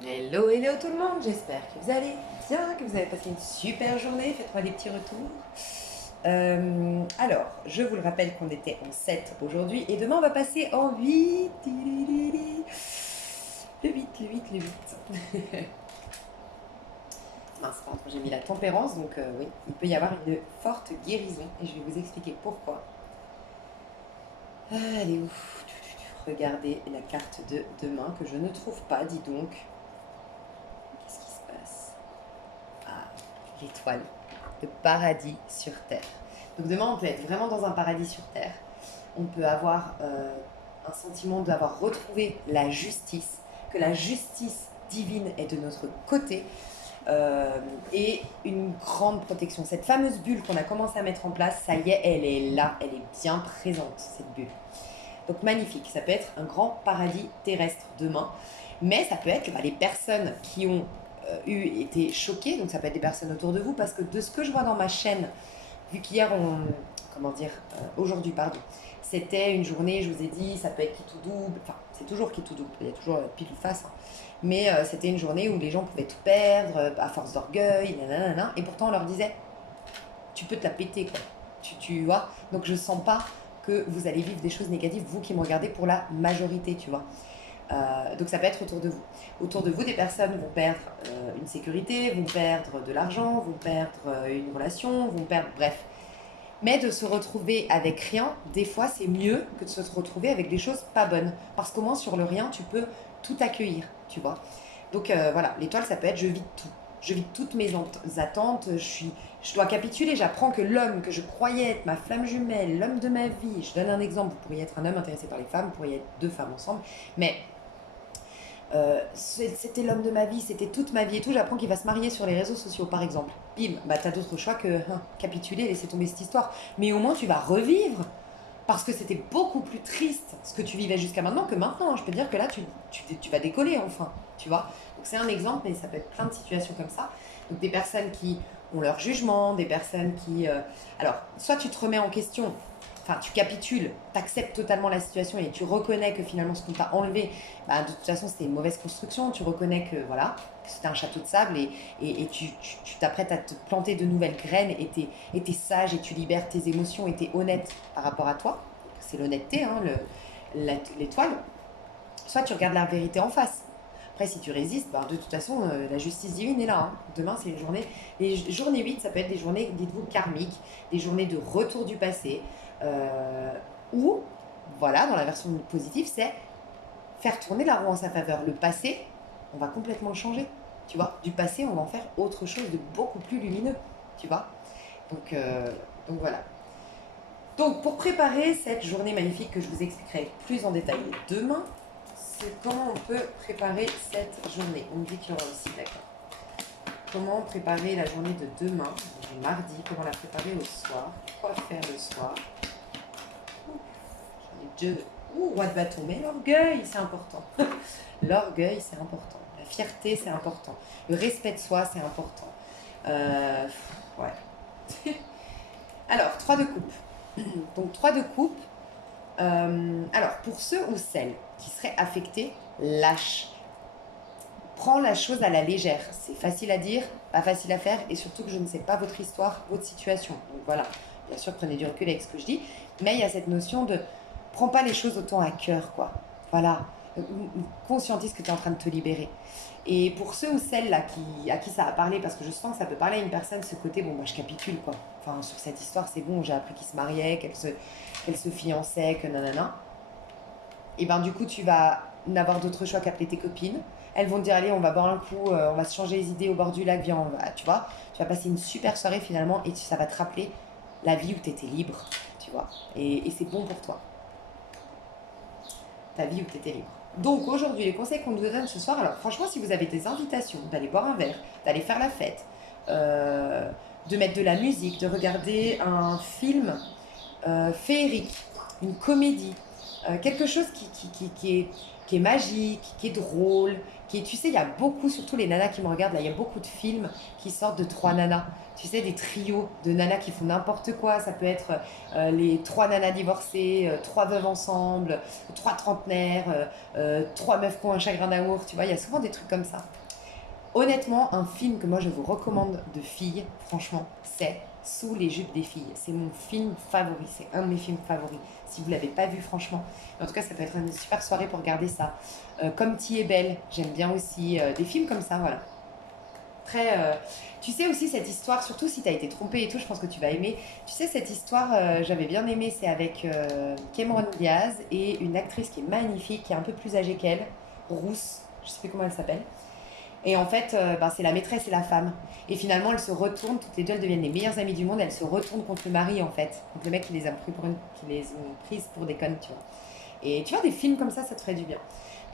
Hello, hello tout le monde, j'espère que vous allez bien, que vous avez passé une super journée, faites-moi des petits retours. Alors, je vous le rappelle qu'on était en 7 aujourd'hui et demain on va passer en 8. Le 8, le 8, le 8. Mince, pardon, j'ai mis la tempérance, donc oui, il peut y avoir une forte guérison et je vais vous expliquer pourquoi. Allez, ouf, regardez la carte de demain que je ne trouve pas, dis donc. Qu'est-ce qui se passe? Ah, l'étoile, le paradis sur Terre. Donc demain, on peut être vraiment dans un paradis sur Terre. On peut avoir un sentiment d'avoir retrouvé la justice, que la justice divine est de notre côté, et une grande protection. Cette fameuse bulle qu'on a commencé à mettre en place, ça y est, elle est là, elle est bien présente, cette bulle. Donc magnifique, ça peut être un grand paradis terrestre demain, mais ça peut être les personnes qui ont été choquées, donc ça peut être des personnes autour de vous, parce que de ce que je vois dans ma chaîne, vu qu'hier comment dire, aujourd'hui pardon, c'était une journée, je vous ai dit, ça peut être qui tout double, enfin c'est toujours qui tout double, il y a toujours pile ou face, hein. Mais c'était une journée où les gens pouvaient tout perdre à force d'orgueil, nanana, et pourtant on leur disait, tu peux te la péter quoi, tu vois, donc je sens pas que vous allez vivre des choses négatives, vous qui me regardez pour la majorité, tu vois. Donc ça peut être autour de vous. Autour de vous, des personnes vont perdre une sécurité, vont perdre de l'argent, vont perdre une relation, vont perdre, bref. Mais de se retrouver avec rien, des fois, c'est mieux que de se retrouver avec des choses pas bonnes. Parce qu'au moins, sur le rien, tu peux tout accueillir, tu vois. Donc voilà, l'étoile, ça peut être je vis tout. Je vis toutes mes attentes, je dois capituler, j'apprends que l'homme que je croyais être ma flamme jumelle, l'homme de ma vie, je donne un exemple, vous pourriez être un homme intéressé par les femmes, vous pourriez être deux femmes ensemble, mais c'était l'homme de ma vie, c'était toute ma vie et tout, j'apprends qu'il va se marier sur les réseaux sociaux par exemple. Bim, bah t'as d'autres choix que capituler, laisser tomber cette histoire. Mais au moins tu vas revivre, parce que c'était beaucoup plus triste ce que tu vivais jusqu'à maintenant que maintenant. Je peux te dire que là tu vas décoller enfin, tu vois. Donc c'est un exemple, mais ça peut être plein de situations comme ça. Donc des personnes qui ont leur jugement, des personnes qui... Alors, soit tu te remets en question, enfin tu capitules, tu acceptes totalement la situation et tu reconnais que finalement ce qu'on t'a enlevé, bah, de toute façon c'était une mauvaise construction, tu reconnais que voilà, que c'était un château de sable et tu t'apprêtes à te planter de nouvelles graines et t'es sage et tu libères tes émotions et t'es honnête par rapport à toi, c'est l'honnêteté, hein, l'étoile, soit tu regardes la vérité en face. Après, si tu résistes, bah, de toute façon, la justice divine est là, hein. Demain, c'est les journées. Les journées 8, ça peut être des journées, dites-vous, karmiques, des journées de retour du passé. Ou, voilà, dans la version positive, c'est faire tourner la roue en sa faveur. Le passé, on va complètement le changer. Tu vois, du passé, on va en faire autre chose de beaucoup plus lumineux. Tu vois. Donc, euh, donc voilà. Donc, pour préparer cette journée magnifique que je vous expliquerai plus en détail demain, c'est comment on peut préparer cette journée. On me dit qu'il y aura aussi, d'accord. Comment préparer la journée de demain, donc mardi, comment la préparer au soir, quoi faire le soir. J'en ai deux. Ouh, roi de bâton, mais l'orgueil, c'est important. L'orgueil, c'est important. La fierté, c'est important. Le respect de soi, c'est important. Ouais. Alors, 3 de coupe. Donc, 3 de coupe. Alors, pour ceux ou celles qui seraient affectés, lâche. Prends la chose à la légère. C'est facile à dire, pas facile à faire, et surtout que je ne sais pas votre histoire, votre situation. Donc voilà, bien sûr, prenez du recul avec ce que je dis, mais il y a cette notion de prends pas les choses autant à cœur, quoi. Voilà, conscientise que tu es en train de te libérer. Et pour ceux ou celles là à qui ça a parlé, parce que je sens que ça peut parler à une personne, ce côté, bon, moi je capitule, quoi. Enfin, sur cette histoire, c'est bon, j'ai appris qu'ils se mariaient, qu'elle se fiançaient, que nanana. Et ben du coup, tu vas n'avoir d'autre choix qu'appeler tes copines. Elles vont te dire, allez, on va boire un coup, on va se changer les idées au bord du lac, viens, tu vois. Tu vas passer une super soirée finalement et ça va te rappeler la vie où tu étais libre, tu vois. Et c'est bon pour toi, ta vie où tu étais libre. Donc aujourd'hui, les conseils qu'on nous donne ce soir, alors franchement, si vous avez des invitations d'aller boire un verre, d'aller faire la fête, euh, de mettre de la musique, de regarder un film féerique, une comédie, quelque chose qui est qui est magique, qui est drôle, qui est, tu sais, il y a beaucoup, surtout les nanas qui me regardent, là, il y a beaucoup de films qui sortent de trois nanas. Tu sais, des trios de nanas qui font n'importe quoi. Ça peut être les trois nanas divorcées, trois veuves ensemble, trois trentenaires, trois meufs qui ont un chagrin d'amour. Tu vois, il y a souvent des trucs comme ça. Honnêtement, un film que moi je vous recommande de filles, franchement, c'est Sous les jupes des filles. C'est mon film favori, c'est un de mes films favoris. Si vous ne l'avez pas vu, franchement. En tout cas, ça peut être une super soirée pour regarder ça. Comme Ti est belle, j'aime bien aussi. Des films comme ça, voilà. Très, tu sais aussi cette histoire, surtout si tu as été trompée et tout, je pense que tu vas aimer. Tu sais, cette histoire, j'avais bien aimé, c'est avec Cameron Diaz et une actrice qui est magnifique, qui est un peu plus âgée qu'elle, rousse, je sais plus comment elle s'appelle. Et en fait, ben, c'est la maîtresse et la femme. Et finalement, elles se retournent, toutes les deux, elles deviennent les meilleures amies du monde. Elles se retournent contre le mari, en fait. Contre le mec qui les a pris qui les ont prises pour des connes, tu vois. Et tu vois, des films comme ça te ferait du bien.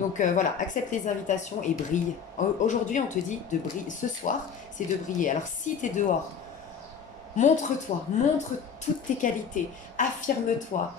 Donc voilà, accepte les invitations et brille. Aujourd'hui, on te dit de briller. Ce soir, c'est de briller. Alors, si tu es dehors, montre-toi, montre toutes tes qualités, affirme-toi,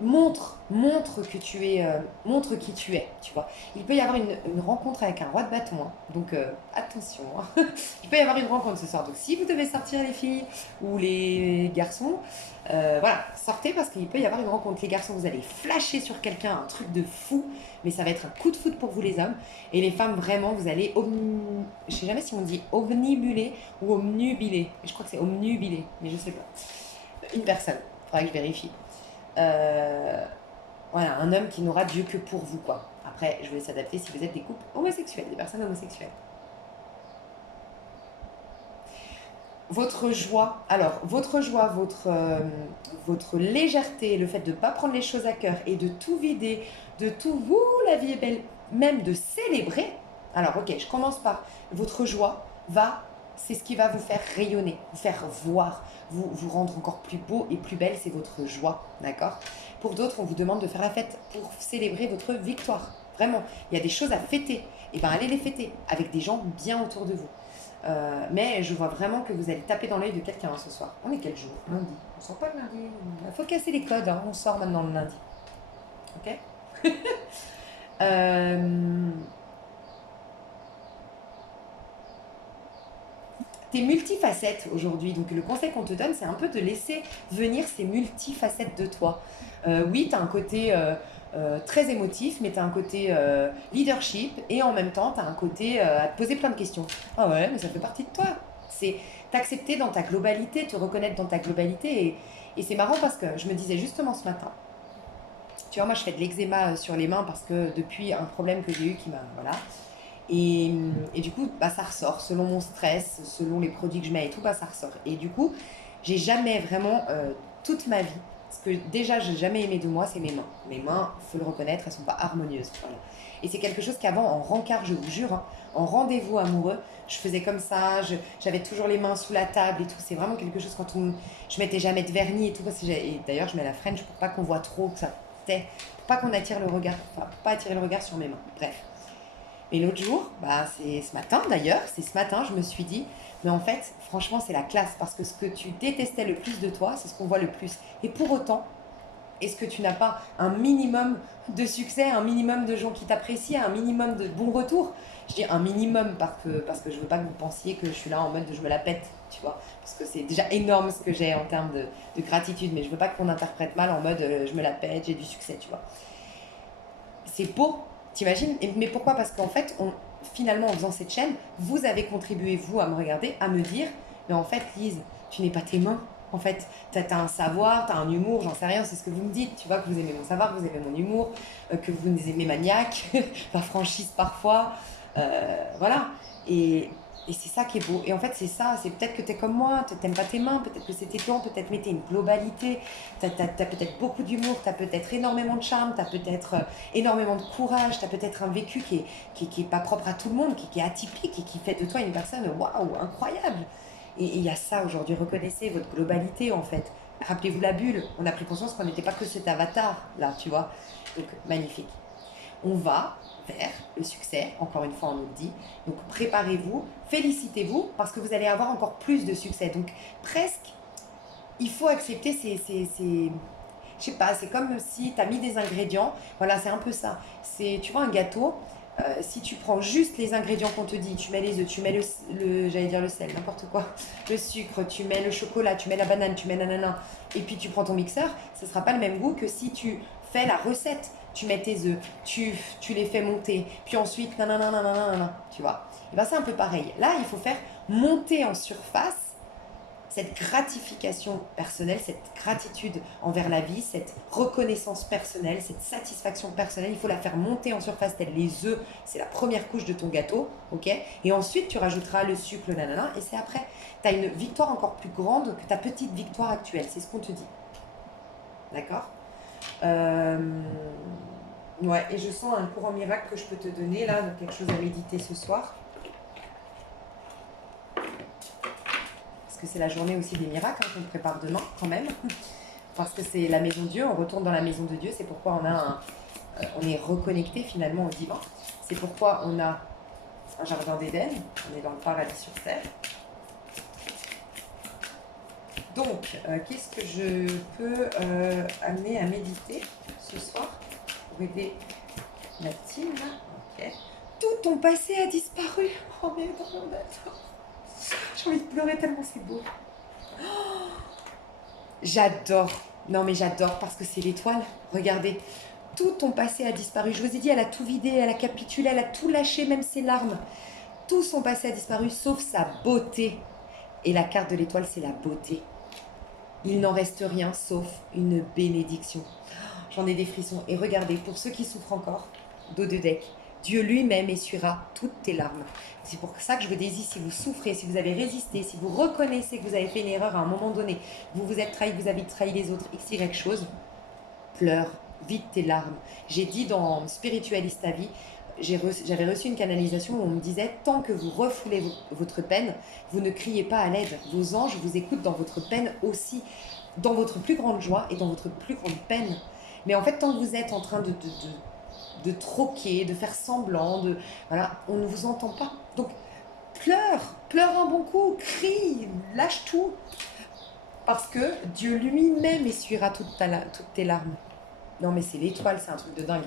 montre que tu es, montre qui tu es, tu vois. Il peut y avoir une rencontre avec un roi de bâton, hein. Donc attention, hein. Il peut y avoir une rencontre ce soir. Donc si vous devez sortir les filles ou les garçons, voilà, sortez parce qu'il peut y avoir une rencontre. Les garçons, vous allez flasher sur quelqu'un, un truc de fou, mais ça va être un coup de foudre pour vous les hommes. Et les femmes, vraiment, vous allez, je sais jamais si on dit omnibuler ou omnubilé. Je crois que c'est omnubilé, mais je sais pas. Une personne, il faudra que je vérifie. Euh, voilà, un homme qui n'aura Dieu que pour vous, quoi. Après, je vais s'adapter si vous êtes des couples homosexuels, des personnes homosexuelles. Votre joie, alors, votre légèreté, le fait de ne pas prendre les choses à cœur et de tout vider, de tout, la vie est belle, même de célébrer. Alors, ok, je commence par votre joie c'est ce qui va vous faire rayonner, vous faire voir, vous rendre encore plus beau et plus belle, c'est votre joie, d'accord? Pour d'autres, on vous demande de faire la fête pour célébrer votre victoire. Vraiment, il y a des choses à fêter. Et bien, allez les fêter avec des gens bien autour de vous. Mais je vois vraiment que vous allez taper dans l'œil de quelqu'un ce soir. On est quel jour? Lundi. On sort pas le lundi. Il faut casser les codes, hein. On sort maintenant le lundi. Ok. euh... T'es multifacette aujourd'hui, donc le conseil qu'on te donne, c'est un peu de laisser venir ces multifacettes de toi. Oui, tu as un côté très émotif, mais tu as un côté leadership, et en même temps, tu as un côté à te poser plein de questions. Ah ouais, mais ça fait partie de toi. C'est t'accepter dans ta globalité, te reconnaître dans ta globalité, et c'est marrant parce que je me disais justement ce matin, tu vois, moi je fais de l'eczéma sur les mains parce que depuis un problème que j'ai eu qui m'a... Voilà. Et du coup, bah, ça ressort. Selon mon stress, selon les produits que je mets et tout, bah, ça ressort. Et du coup, j'ai jamais vraiment, toute ma vie, ce que déjà j'ai jamais aimé de moi, c'est mes mains. Mes mains, il faut le reconnaître, elles sont pas harmonieuses. Voilà. Et c'est quelque chose qu'avant, en rencard, je vous jure, hein, en rendez-vous amoureux, je faisais comme ça, j'avais toujours les mains sous la table et tout. C'est vraiment quelque chose je mettais jamais de vernis et tout. Et d'ailleurs, je mets la French pour pas qu'on voit trop que ça tait, pour pas qu'on attire le regard, enfin, pour pas attirer le regard sur mes mains. Bref. Et l'autre jour, bah, c'est ce matin d'ailleurs, c'est ce matin, je me suis dit, mais en fait, franchement, c'est la classe, parce que ce que tu détestais le plus de toi, c'est ce qu'on voit le plus. Et pour autant, est-ce que tu n'as pas un minimum de succès, un minimum de gens qui t'apprécient, un minimum de bons retours? Je dis un minimum parce que je veux pas que vous pensiez que je suis là en mode de je me la pète, tu vois. Parce que c'est déjà énorme ce que j'ai en termes de gratitude, mais je veux pas qu'on interprète mal en mode je me la pète, j'ai du succès, tu vois. C'est beau, t'imagines? Mais pourquoi? Parce qu'en fait, finalement, en faisant cette chaîne, vous avez contribué, vous, à me regarder, à me dire, mais en fait, Lise, tu n'es pas tes mains. En fait, t'as un savoir, t'as un humour, j'en sais rien, c'est ce que vous me dites. Tu vois, que vous aimez mon savoir, que vous aimez mon humour, que vous aimez maniaque, la franchise parfois. Voilà. Et c'est ça qui est beau. Et en fait, c'est ça. C'est peut-être que t'es comme moi, t'aimes pas tes mains, peut-être que c'est tes dents, peut-être mais t'es une globalité. T'as peut-être beaucoup d'humour, t'as peut-être énormément de charme, t'as peut-être énormément de courage, t'as peut-être un vécu qui est pas propre à tout le monde, qui est atypique et qui fait de toi une personne waouh, incroyable. Et il y a ça aujourd'hui. Reconnaissez votre globalité en fait. Rappelez-vous la bulle. On a pris conscience qu'on n'était pas que cet avatar là, tu vois. Donc magnifique. On va vers le succès, encore une fois on nous le dit. Donc préparez-vous, félicitez-vous parce que vous allez avoir encore plus de succès. Donc presque, il faut accepter je Je sais pas, c'est comme si tu as mis des ingrédients. Voilà, c'est un peu ça. C'est, tu vois, un gâteau. Si tu prends juste les ingrédients qu'on te dit, tu mets les œufs, tu mets j'allais dire le sel, n'importe quoi, le sucre, tu mets le chocolat, tu mets la banane, tu mets nanana, et puis tu prends ton mixeur, ce ne sera pas le même goût que si tu fais la recette. Tu mets tes œufs, tu les fais monter, puis ensuite nanana, nanana, tu vois. Et bien c'est un peu pareil. Là, il faut faire monter en surface cette gratification personnelle, cette gratitude envers la vie, cette reconnaissance personnelle, cette satisfaction personnelle, il faut la faire monter en surface telle les œufs, c'est la première couche de ton gâteau, ok? Et ensuite tu rajouteras le sucre, le nanana, et c'est après. Tu as une victoire encore plus grande que ta petite victoire actuelle, c'est ce qu'on te dit. D'accord? Ouais, et je sens un courant miracle que je peux te donner là, donc quelque chose à méditer ce soir. Parce que c'est la journée aussi des miracles qu'on prépare demain quand même. Parce que c'est la maison de Dieu, on retourne dans la maison de Dieu, c'est pourquoi on est reconnecté finalement au divin. C'est pourquoi on a un jardin d'Éden, on est dans le paradis sur terre. Donc, qu'est-ce que je peux amener à méditer ce soir pour aider la team là? Ok. Tout ton passé a disparu. Oh merde, j'ai envie de pleurer tellement c'est beau. Oh, j'adore. Non mais j'adore parce que c'est l'étoile. Regardez, tout ton passé a disparu. Je vous ai dit, elle a tout vidé, elle a capitulé, elle a tout lâché, même ses larmes. Tout son passé a disparu sauf sa beauté. Et la carte de l'étoile, c'est la beauté. Il n'en reste rien sauf une bénédiction. J'en ai des frissons. Et regardez, pour ceux qui souffrent encore, dos de deck, Dieu lui-même essuiera toutes tes larmes. C'est pour ça que je vous dis, si vous souffrez, si vous avez résisté, si vous reconnaissez que vous avez fait une erreur à un moment donné, vous vous êtes trahi, vous avez trahi les autres, x, y chose, pleure, vide tes larmes. J'ai dit dans Spiritualiste ta vie, j'avais reçu une canalisation où on me disait, tant que vous refoulez votre peine, vous ne criez pas à l'aide. Vos anges vous écoutent dans votre peine aussi, dans votre plus grande joie et dans votre plus grande peine. Mais en fait, tant que vous êtes en train de troquer, de faire semblant, voilà, on ne vous entend pas. Donc, pleure un bon coup, crie, lâche tout. Parce que Dieu lui-même essuiera toutes tes larmes. Non mais c'est l'étoile, c'est un truc de dingue.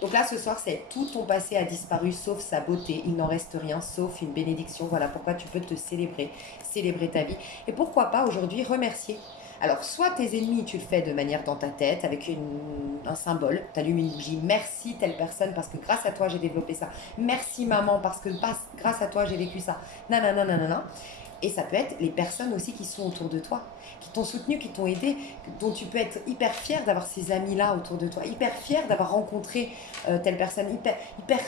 Donc là, ce soir, c'est tout ton passé a disparu, sauf sa beauté. Il n'en reste rien, sauf une bénédiction. Voilà pourquoi tu peux te célébrer ta vie. Et pourquoi pas aujourd'hui remercier. Alors, soit tes ennemis, tu le fais de manière dans ta tête, avec un symbole. Tu allumes une bougie. Merci telle personne, parce que grâce à toi, j'ai développé ça. Merci maman, parce que grâce à toi, j'ai vécu ça. Nanana, nanana. Et ça peut être les personnes aussi qui sont autour de toi, qui t'ont soutenu, qui t'ont aidé, dont tu peux être hyper fier d'avoir ces amis-là autour de toi, hyper fier d'avoir rencontré telle personne, hyper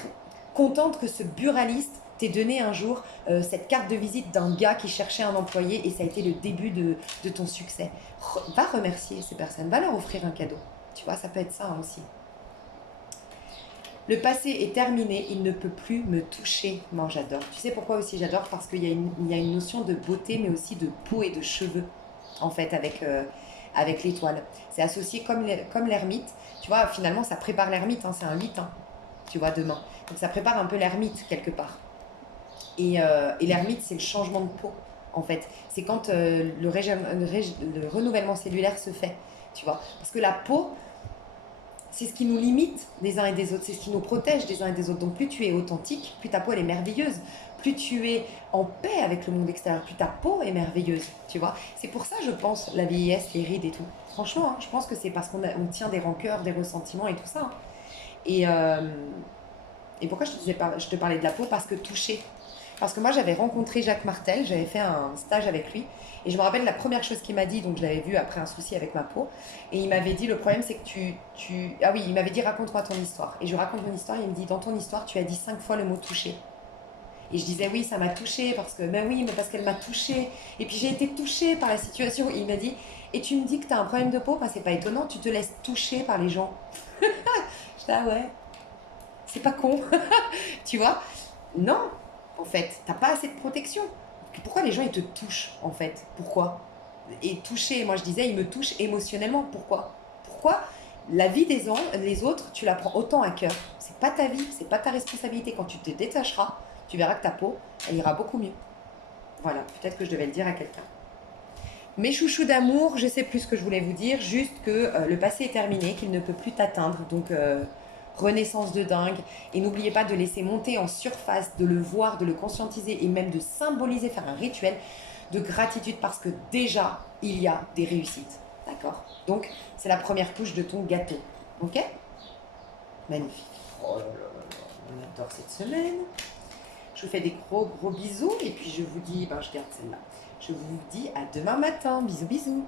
contente que ce buraliste t'ait donné un jour cette carte de visite d'un gars qui cherchait un employé et ça a été le début de ton succès. Va remercier ces personnes, va leur offrir un cadeau. Tu vois, ça peut être ça aussi. Le passé est terminé, il ne peut plus me toucher. Moi, j'adore. Tu sais pourquoi aussi j'adore? Parce qu'il y a une notion de beauté, mais aussi de peau et de cheveux, en fait, avec l'étoile. C'est associé comme l'ermite. Tu vois, finalement, ça prépare l'ermite, hein, c'est un 8, hein, tu vois, demain. Donc, ça prépare un peu l'ermite, quelque part. Et l'ermite, c'est le changement de peau, en fait. C'est quand le renouvellement cellulaire se fait, tu vois. Parce que la peau, c'est ce qui nous limite des uns et des autres, c'est ce qui nous protège des uns et des autres. Donc plus tu es authentique, plus ta peau elle est merveilleuse, plus tu es en paix avec le monde extérieur, plus ta peau est merveilleuse, tu vois. C'est pour ça, je pense, la vieillesse, les rides et tout. Franchement, hein, je pense que c'est parce qu'on tient des rancœurs, des ressentiments et tout ça. Hein. Et pourquoi je te parlais de la peau? Parce que toucher. Parce que moi, j'avais rencontré Jacques Martel, j'avais fait un stage avec lui. Et je me rappelle la première chose qu'il m'a dit, donc je l'avais vu après un souci avec ma peau. Et il m'avait dit, le problème c'est que Ah oui, il m'avait dit, raconte-moi ton histoire. Et je raconte mon histoire, et il me dit, dans ton histoire, tu as dit 5 fois le mot toucher. Et je disais, oui, ça m'a touchée, parce qu'elle m'a touchée. Et puis j'ai été touchée par la situation. Et il m'a dit, et tu me dis que tu as un problème de peau? Bah, c'est pas étonnant, tu te laisses toucher par les gens. Je dis, ah ouais, c'est pas con. Tu vois? Non, en fait, t'as pas assez de protection. Pourquoi les gens, ils te touchent, en fait? Pourquoi? Et toucher, moi je disais, ils me touchent émotionnellement. Pourquoi la vie les autres, tu la prends autant à cœur? C'est pas ta vie, c'est pas ta responsabilité. Quand tu te détacheras, tu verras que ta peau, elle ira beaucoup mieux. Voilà, peut-être que je devais le dire à quelqu'un. Mes chouchous d'amour, je sais plus ce que je voulais vous dire, juste que le passé est terminé, qu'il ne peut plus t'atteindre. Donc, renaissance de dingue. Et n'oubliez pas de laisser monter en surface, de le voir, de le conscientiser et même de symboliser, faire un rituel de gratitude parce que déjà, il y a des réussites. D'accord? Donc, c'est la première couche de ton gâteau. Ok? Magnifique. Oh là là là là, on adore cette semaine. Je vous fais des gros gros bisous et puis je vous dis, ben je garde celle-là. Je vous dis à demain matin. Bisous bisous.